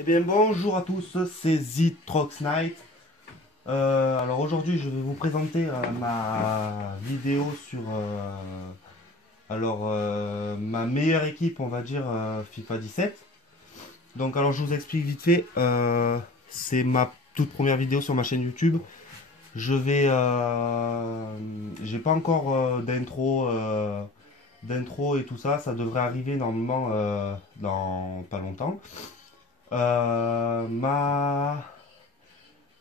Eh bien bonjour à tous, c'est ZiTroxNight. Alors aujourd'hui je vais vous présenter ma vidéo sur ma meilleure équipe, on va dire FIFA 17. Donc alors je vous explique vite fait, c'est ma toute première vidéo sur ma chaîne YouTube. J'ai pas encore d'intro et tout ça, ça devrait arriver normalement dans pas longtemps. Euh, ma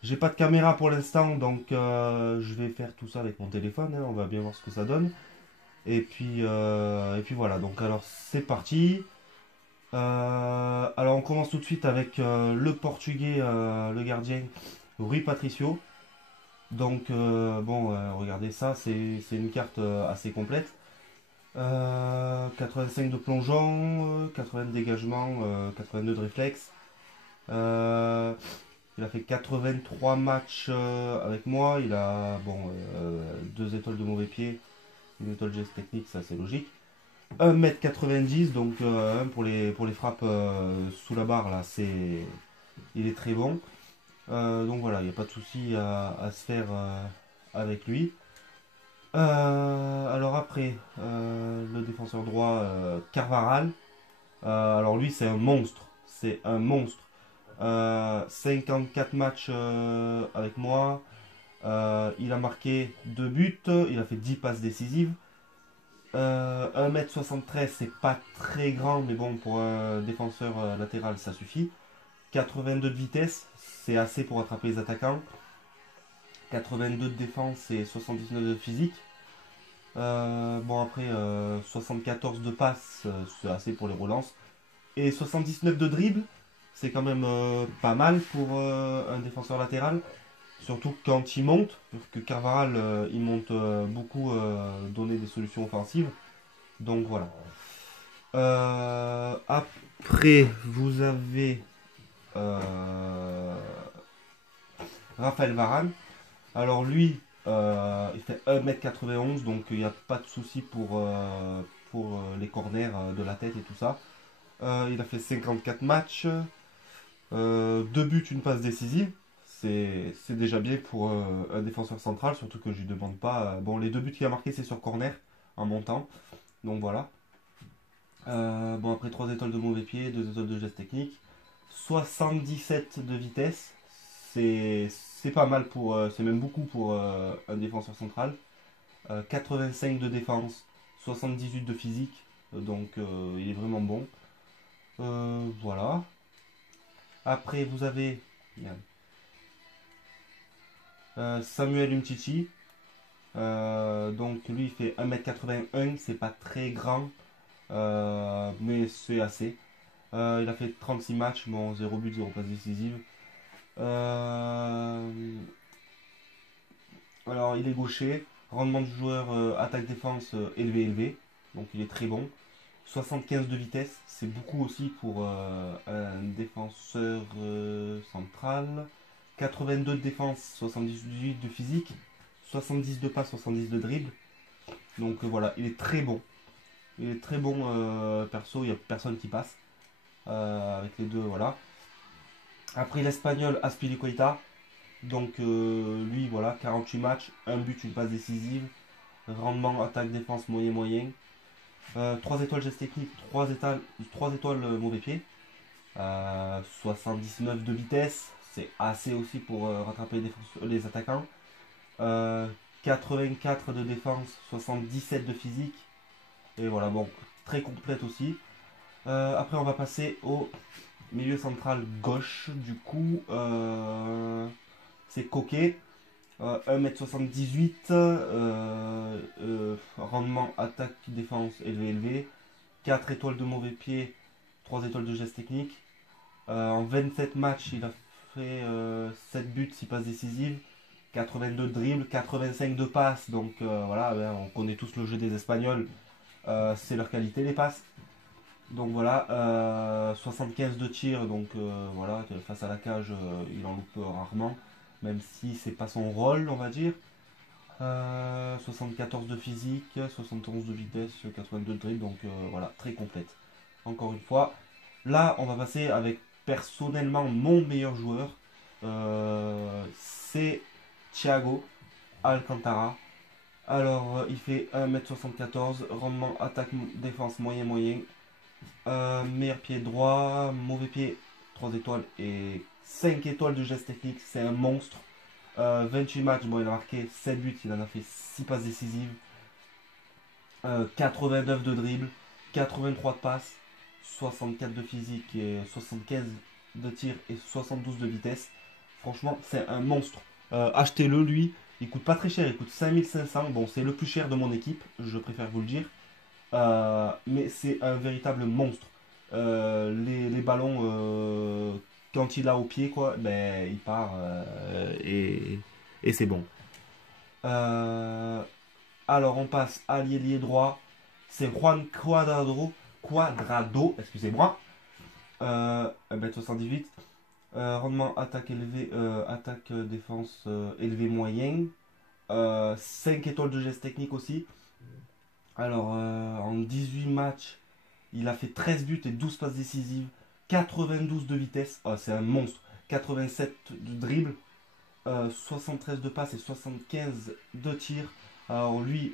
J'ai pas de caméra pour l'instant, donc je vais faire tout ça avec mon téléphone, hein, on va bien voir ce que ça donne. Et puis voilà, donc alors c'est parti. Alors on commence tout de suite avec le portugais, le gardien, Rui Patricio. Donc bon, regardez ça, c'est une carte assez complète. 85 de plongeon, 80 de dégagement, 82 de réflexe. Euh, Il a fait 83 matchs avec moi. Il a bon, 2 étoiles de mauvais pied, une étoile de geste technique, ça c'est logique. 1m90, donc pour les frappes sous la barre, là, il est très bon. Donc voilà, il n'y a pas de souci à se faire avec lui. Alors après, le défenseur droit, Carvaral. Alors lui, c'est un monstre. C'est un monstre. 54 matchs avec moi. Il a marqué 2 buts. Il a fait 10 passes décisives. 1m73, c'est pas très grand, mais bon, pour un défenseur latéral, ça suffit. 82 de vitesse, c'est assez pour attraper les attaquants. 82 de défense et 79 de physique. Bon, après, 74 de passe, c'est assez pour les relances. Et 79 de dribble, c'est quand même pas mal pour un défenseur latéral. Surtout quand il monte, parce que Carvaral il monte beaucoup donner des solutions offensives. Donc voilà. Après, vous avez Raphaël Varane. Alors lui, il fait 1m91, donc il n'y a pas de souci pour les corners de la tête et tout ça. Il a fait 54 matchs, 2 buts, une passe décisive. C'est déjà bien pour un défenseur central, surtout que je lui demande pas. Bon, les 2 buts qu'il a marqués, c'est sur corner en montant. Donc voilà. Bon, après 3 étoiles de mauvais pied, 2 étoiles de geste technique, 77 de vitesse. C'est pas mal pour. C'est même beaucoup pour un défenseur central. 85 de défense, 78 de physique. Donc il est vraiment bon. Voilà. Après, vous avez Samuel Umtiti. Donc lui il fait 1m81, c'est pas très grand, mais c'est assez. Il a fait 36 matchs, bon 0 but, 0 passe décisive. Alors il est gaucher, rendement de joueur attaque-défense élevé, donc il est très bon. 75 de vitesse, c'est beaucoup aussi pour un défenseur central. 82 de défense, 78 de physique, 70 de passe, 70 de dribble. Donc voilà, il est très bon. Il est très bon perso, il n'y a personne qui passe. Avec les deux, voilà. Après l'espagnol Azpilicueta. Donc lui, voilà, 48 matchs, un but, une passe décisive. Rendement, attaque, défense, moyen, moyen. 3 étoiles geste technique, 3 étoiles mauvais pied. 79 de vitesse, c'est assez aussi pour rattraper les attaquants. 84 de défense, 77 de physique. Et voilà, bon, très complète aussi. Après, on va passer au milieu central gauche. Du coup, c'est Coquet. 1m78, rendement attaque défense élevé. 4 étoiles de mauvais pied, 3 étoiles de geste technique. En 27 matchs, il a fait 7 buts, 6 passes décisives. 82 de dribble, 85 de passes. Donc voilà, on connaît tous le jeu des Espagnols. C'est leur qualité les passes. Donc voilà, 75 de tir, donc voilà, face à la cage, il en loupe rarement, même si c'est pas son rôle, on va dire. 74 de physique, 71 de vitesse, 82 de dribble, donc voilà, très complète. Encore une fois, là, on va passer avec personnellement, mon meilleur joueur, c'est Thiago Alcantara. Alors, il fait 1m74, rendement attaque défense moyen. Meilleur pied droit, mauvais pied 3 étoiles et 5 étoiles de geste technique, c'est un monstre. 28 matchs, bon, il a marqué 7 buts, il en a fait 6 passes décisives. 89 de dribble, 83 de passes, 64 de physique et 75 de tir et 72 de vitesse. Franchement, c'est un monstre. Achetez-le, lui. Il coûte pas très cher, il coûte 5500. Bon, c'est le plus cher de mon équipe, je préfère vous le dire. Mais c'est un véritable monstre. Les ballons, quand il a au pied, quoi, ben, il part et c'est bon. Alors, on passe à l'ailier droit. C'est Juan Cuadrado, excusez-moi. 1m78. Rendement attaque élevé, attaque défense élevé moyen. 5 étoiles de geste technique aussi. Alors, en 18 matchs, il a fait 13 buts et 12 passes décisives. 92 de vitesse. Oh, c'est un monstre. 87 de dribble. 73 de passes et 75 de tir. Alors lui,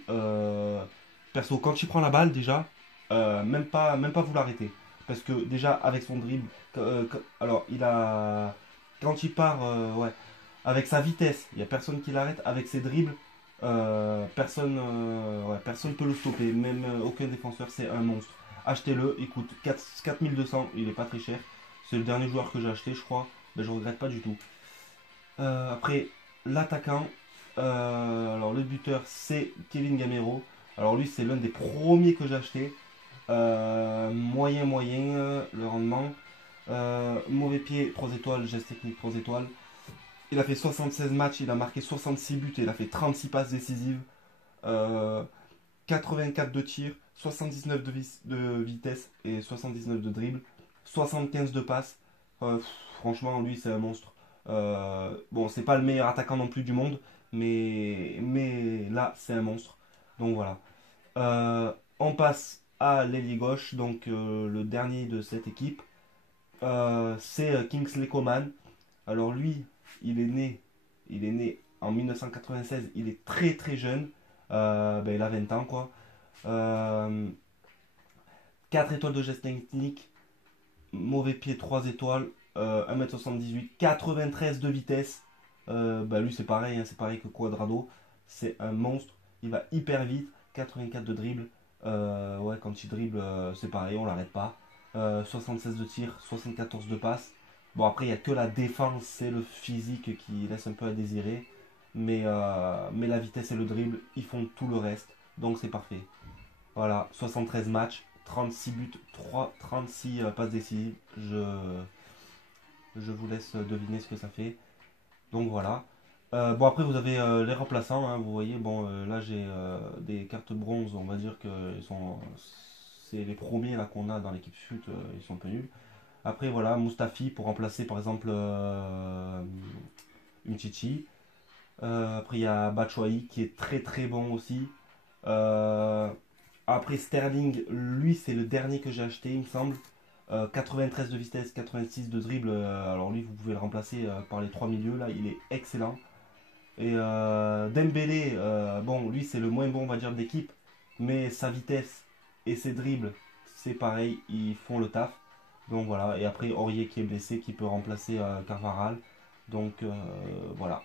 perso, quand il prend la balle déjà, même pas vous l'arrêter. Parce que déjà avec son dribble, alors il a, quand il part, ouais, avec sa vitesse, il n'y a personne qui l'arrête. Avec ses dribbles, personne ne peut le stopper. Même aucun défenseur, c'est un monstre. Achetez-le, il coûte 4200, il est pas très cher. C'est le dernier joueur que j'ai acheté, je crois. Mais je regrette pas du tout. Après, l'attaquant, alors le buteur, c'est Kevin Gamero. Alors lui, c'est l'un des premiers que j'ai acheté. Moyen, le rendement. Mauvais pied, 3 étoiles, geste technique, 3 étoiles. Il a fait 76 matchs, il a marqué 66 buts et il a fait 36 passes décisives. 84 de tir, 79 de vitesse et 79 de dribble. 75 de passes. Franchement, lui, c'est un monstre. Bon, c'est pas le meilleur attaquant non plus du monde, mais là, c'est un monstre. Donc voilà. On passe à l'ailier gauche, donc le dernier de cette équipe. C'est Kingsley Coman. Alors lui, il est né en 1996. Il est très très jeune. Ben, il a 20 ans quoi. 4 étoiles de geste technique. Mauvais pied 3 étoiles. 1m78, 93 de vitesse. Bah lui c'est pareil, hein, c'est pareil que Cuadrado. C'est un monstre. Il va hyper vite. 84 de dribble. Ouais, quand il dribble, c'est pareil, on l'arrête pas. 76 de tir, 74 de passe. Bon, après, il n'y a que la défense, c'est le physique qui laisse un peu à désirer. Mais la vitesse et le dribble, ils font tout le reste. Donc c'est parfait. Voilà, 73 matchs, 36 buts, 36 passes décisives. Je vous laisse deviner ce que ça fait. Donc voilà. Bon après vous avez les remplaçants, hein, vous voyez, bon là j'ai des cartes bronze, on va dire que c'est les premiers là qu'on a dans l'équipe fut, ils sont un peu nuls. Après voilà, Mustafi pour remplacer par exemple Umtiti. Après il y a Batshuayi qui est très très bon aussi. Après Sterling, lui c'est le dernier que j'ai acheté il me semble. 93 de vitesse, 86 de dribble, alors lui vous pouvez le remplacer par les 3 milieux là, il est excellent. Et Dembélé, bon lui c'est le moins bon on va dire de l'équipe, mais sa vitesse et ses dribbles c'est pareil, ils font le taf. Donc voilà, et après Aurier qui est blessé, qui peut remplacer Carvaral. Donc voilà.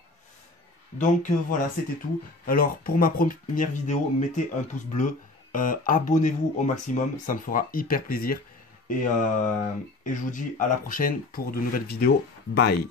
Donc voilà, c'était tout. Alors pour ma première vidéo, mettez un pouce bleu, abonnez-vous au maximum, ça me fera hyper plaisir. Et je vous dis à la prochaine pour de nouvelles vidéos. Bye!